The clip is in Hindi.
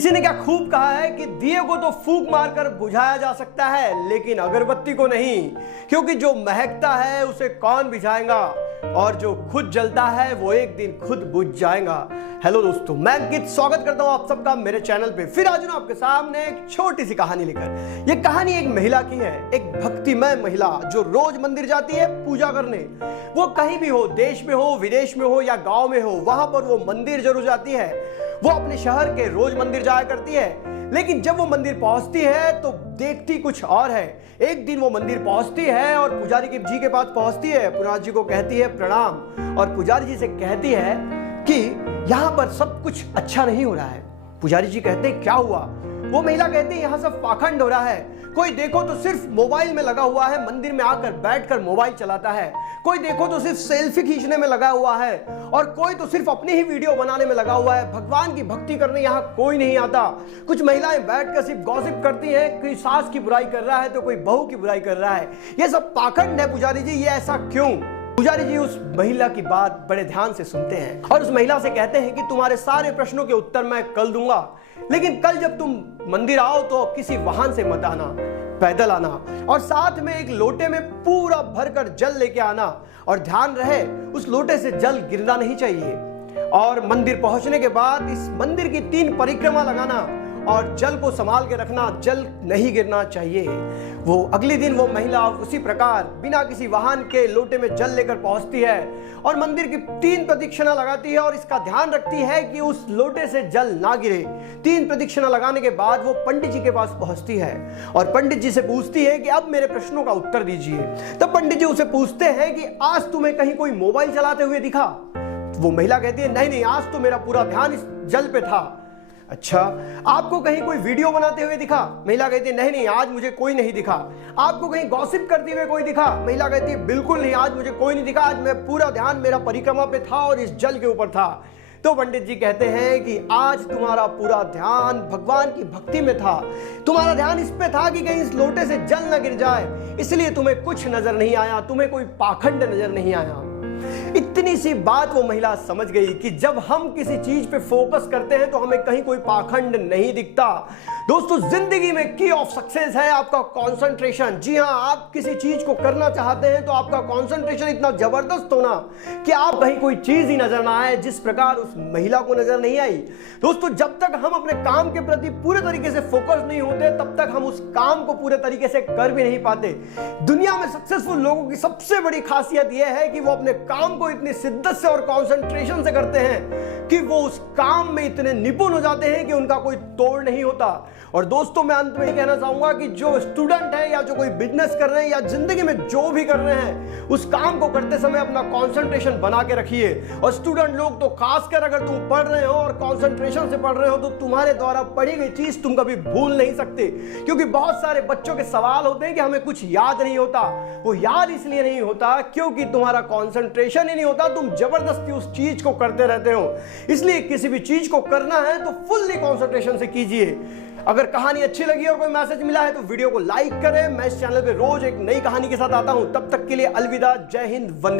किसी ने क्या खूब कहा है कि दिए को तो फूंक मारकर बुझाया जा सकता है, लेकिन अगरबत्ती को नहीं, क्योंकि जो महकता है उसे कौन बुझाएगा और जो खुद जलता है वो एक दिन खुद बुझ जाएगा। हेलो दोस्तों, मैं अंकित स्वागत करता हूं आप सबका मेरे चैनल पे। फिर आज आपके सामने एक छोटी सी कहानी लेकर। ये कहानी एक महिला की है, एक भक्तिमय महिला जो रोज मंदिर जाती है पूजा करने। वो कहीं भी हो, देश में हो, विदेश में हो या गांव में हो, वहां पर वो मंदिर जरूर जाती है। वो अपने शहर के रोज मंदिर जाया करती है, लेकिन जब वो मंदिर पहुंचती है तो देखती कुछ और है। एक दिन वो मंदिर पहुंचती है और पुजारी जी के पास पहुंचती है। पुजारी जी को कहती है प्रणाम, और पुजारी जी से कहती है कि यहाँ पर सब कुछ अच्छा नहीं हो रहा है। पुजारी जी कहते हैं क्या हुआ? वो महिला कहती है यहाँ सब पाखंड हो रहा है। कोई देखो तो सिर्फ मोबाइल में लगा हुआ है, मंदिर में आकर बैठकर मोबाइल चलाता है। कोई देखो तो सिर्फ सेल्फी खींचने में लगा हुआ है, और कोई तो सिर्फ अपनी ही वीडियो बनाने में लगा हुआ है। भगवान की भक्ति करने यहाँ कोई नहीं आता। कुछ महिलाएं बैठकर सिर्फ गॉसिप करती हैं, कोई सास की बुराई कर रहा है तो कोई बहू की बुराई कर रहा है। ये सब पाखंड है पुजारी जी, ये ऐसा क्यों? पुजारी जी उस महिला की बात बड़े ध्यान से सुनते हैं और उस महिला से कहते हैं कि तुम्हारे सारे प्रश्नों के उत्तर मैं कल दूंगा, लेकिन कल जब तुम मंदिर आओ तो किसी वाहन से मत आना, पैदल आना, और साथ में एक लोटे में पूरा भरकर जल लेके आना, और ध्यान रहे उस लोटे से जल गिरना नहीं चाहिए। और मंदिर पहुंचने के बाद इस मंदिर की 3 परिक्रमा लगाना और जल को संभाल के रखना, जल नहीं गिरना चाहिए। वो अगले दिन वो महिला उसी प्रकार बिना किसी वाहन के लोटे में जल लेकर पहुंचती है और मंदिर की 3 प्रदक्षिणा लगाती है, और इसका ध्यान रखती है कि उस लोटे से जल ना गिरे। 3 प्रदक्षिणा लगाने के बाद वो पंडित जी के पास पहुंचती है और पंडित जी से पूछती है कि अब मेरे प्रश्नों का उत्तर दीजिए। तब पंडित जी उसे पूछते हैं कि आज तुम्हें कहीं कोई मोबाइल चलाते हुए दिखा? वो महिला कहती है नहीं, आज तो मेरा पूरा ध्यान इस जल पे था। अच्छा, आपको कहीं कोई वीडियो बनाते हुए दिखा? महिला कहती है नहीं, आज मुझे कोई नहीं दिखा। आपको कहीं गॉसिप करते हुए कोई दिखा? महिला कहती है बिल्कुल नहीं, आज मुझे कोई नहीं दिखा। आज मैं पूरा ध्यान मेरा परिक्रमा पे था और इस जल के ऊपर था। तो पंडित जी कहते हैं कि आज तुम्हारा पूरा ध्यान भगवान की भक्ति में था। तुम्हारा ध्यान इस पे था कि कहीं इस लोटे से जल न गिर जाए, इसलिए तुम्हें कुछ नजर नहीं आया, तुम्हें कोई पाखंड नजर नहीं आया। इतनी सी बात वो महिला समझ गई कि जब हम किसी चीज पे फोकस करते हैं तो हमें कहीं कोई पाखंड नहीं दिखता। दोस्तों, जिंदगी में की ऑफ सक्सेस है आपका कंसंट्रेशन। जी हां, आप किसी चीज को करना चाहते हैं तो आपका कंसंट्रेशन इतना जबरदस्त होना कि आप कहीं कोई चीज ही नजर ना आए, जिस प्रकार उस महिला को नजर नहीं आई। दोस्तों, जब तक हम अपने काम के प्रति पूरे तरीके से फोकस नहीं होते तब तक हम उस काम को पूरे तरीके से कर भी नहीं पाते। दुनिया में सक्सेसफुल लोगों की सबसे बड़ी खासियत यह है कि वो अपने काम को इतनी शिद्दत से और कंसंट्रेशन से करते हैं कि वो उस काम में इतने निपुण हो जाते हैं कि उनका कोई तोड़ नहीं होता। और दोस्तों, मैं अंत में ये कहना चाहूंगा कि जो स्टूडेंट है या जो कोई बिजनेस कर रहे हैं या जिंदगी में जो भी कर रहे हैं, उस काम को करते समय अपना कंसंट्रेशन बना के रखिए। और स्टूडेंट लोग तो खासकर अगर तुम पढ़ रहे हो और कंसंट्रेशन से पढ़ रहे हो तो तुम्हारे द्वारा पढ़ी गई चीज तुम कभी भूल नहीं सकते, क्योंकि बहुत सारे बच्चों के सवाल होते हैं कि हमें कुछ याद नहीं होता। वो याद इसलिए नहीं होता क्योंकि तुम्हारा कंसंट्रेशन ही नहीं होता, तुम जबरदस्ती उस चीज को करते रहते हो। इसलिए किसी भी चीज को करना है तो फुल्ली कंसंट्रेशन से कीजिए। अगर कहानी अच्छी लगी और कोई मैसेज मिला है तो वीडियो को लाइक करें। मैं इस चैनल पे रोज एक नई कहानी के साथ आता हूं। तब तक के लिए अलविदा, जय हिंद, वंदे।